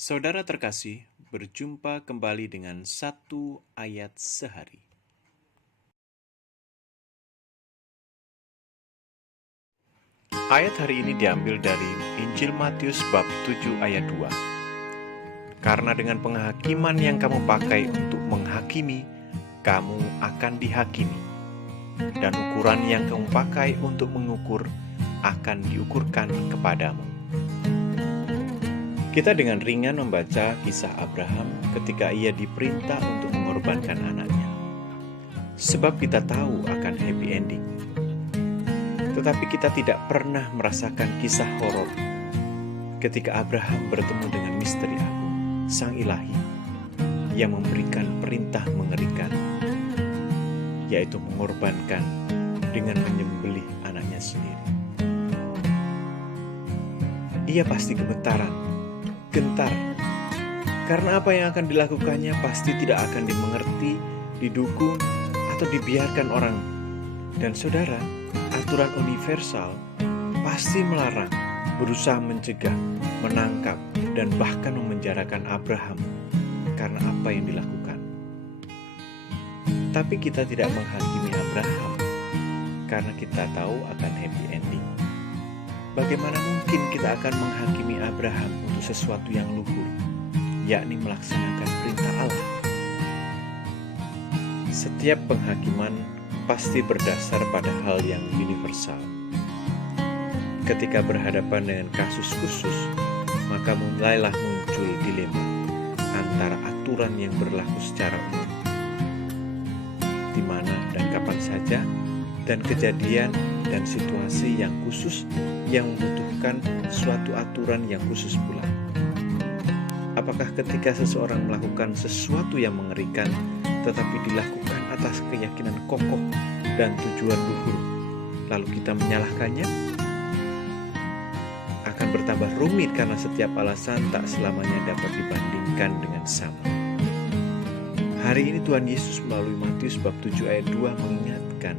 Saudara terkasih, berjumpa kembali dengan satu ayat sehari. Ayat hari ini diambil dari Injil Matius bab 7 ayat 2. Karena dengan penghakiman yang kamu pakai untuk menghakimi, kamu akan dihakimi. Dan ukuran yang kamu pakai untuk mengukur akan diukurkan kepadamu. Kita dengan ringan membaca kisah Abraham ketika ia diperintah untuk mengorbankan anaknya. Sebab kita tahu akan happy ending. Tetapi kita tidak pernah merasakan kisah horor ketika Abraham bertemu dengan misteri agung, Sang Ilahi, yang memberikan perintah mengerikan, yaitu mengorbankan dengan menyembelih anaknya sendiri. Ia pasti gemetaran, gentar, karena apa yang akan dilakukannya pasti tidak akan dimengerti, didukung, atau dibiarkan orang. Dan saudara, aturan universal pasti melarang, berusaha mencegah, menangkap, dan bahkan memenjarakan Abraham karena apa yang dilakukan. Tapi kita tidak menghakimi Abraham karena kita tahu akan happy ending. Bagaimana mungkin kita akan menghakimi Abraham untuk sesuatu yang luhur, yakni melaksanakan perintah Allah? Setiap penghakiman pasti berdasar pada hal yang universal. Ketika berhadapan dengan kasus khusus, maka mulailah muncul dilema antara aturan yang berlaku secara umum, di mana dan kapan saja, dan kejadian dan situasi yang khusus yang membutuhkan suatu aturan yang khusus pula. Apakah ketika seseorang melakukan sesuatu yang mengerikan tetapi dilakukan atas keyakinan kokoh dan tujuan luhur, lalu kita menyalahkannya? Akan bertambah rumit karena setiap alasan tak selamanya dapat dibandingkan dengan sama. Hari ini Tuhan Yesus melalui Matius bab 7 ayat 2 mengingatkan,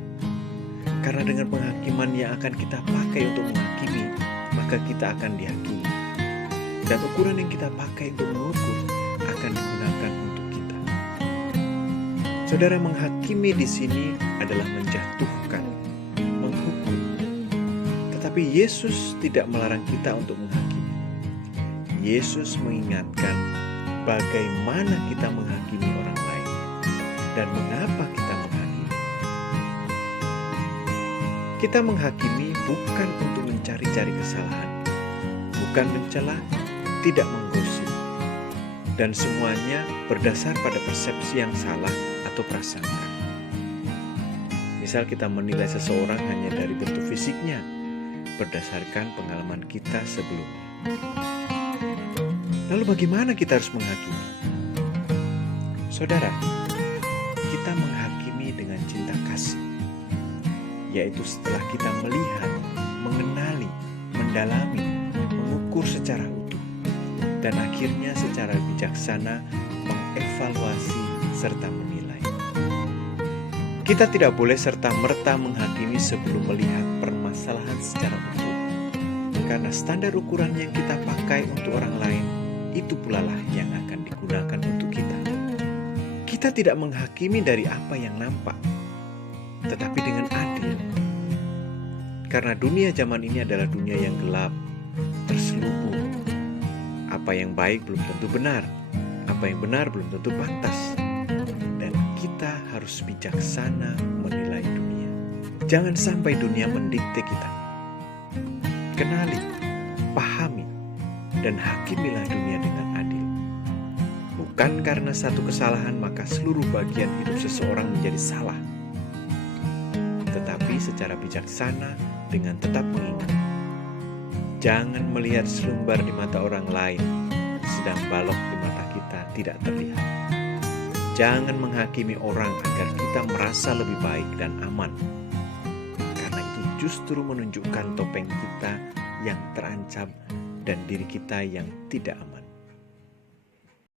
karena dengan penghakiman yang akan kita pakai untuk menghakimi, maka kita akan dihakimi. Dan ukuran yang kita pakai untuk mengukur akan digunakan untuk kita. Saudara, menghakimi di sini adalah menjatuhkan, menghukum. Tetapi Yesus tidak melarang kita untuk menghakimi. Yesus mengingatkan bagaimana kita menghakimi orang lain dan mengapa kita menghakimi. Kita menghakimi bukan untuk mencari-cari kesalahan, bukan mencela, tidak menggosip, dan semuanya berdasar pada persepsi yang salah atau prasangka. Misal kita menilai seseorang hanya dari bentuk fisiknya, berdasarkan pengalaman kita sebelumnya. Lalu bagaimana kita harus menghakimi? Saudara, kita menghakimi dengan cinta kasih, yaitu setelah kita melihat, mengenali, mendalami, mengukur secara utuh, dan akhirnya secara bijaksana mengevaluasi serta menilai. Kita tidak boleh serta-merta menghakimi sebelum melihat permasalahan secara utuh, karena standar ukuran yang kita pakai untuk orang lain itu pula lah yang akan digunakan untuk kita. Kita tidak menghakimi dari apa yang nampak, tetapi dengan adil. Karena dunia zaman ini adalah dunia yang gelap, terselubung. Apa yang baik belum tentu benar, apa yang benar belum tentu pantas. Dan kita harus bijaksana menilai dunia. Jangan sampai dunia mendikte kita. Kenali, pahami, dan hakimilah dunia dengan adil. Bukan karena satu kesalahan maka seluruh bagian hidup seseorang menjadi salah, tetapi secara bijaksana dengan tetap mengingat. Jangan melihat selumbar di mata orang lain, sedang balok di mata kita tidak terlihat. Jangan menghakimi orang agar kita merasa lebih baik dan aman, karena itu justru menunjukkan topeng kita yang terancam dan diri kita yang tidak aman.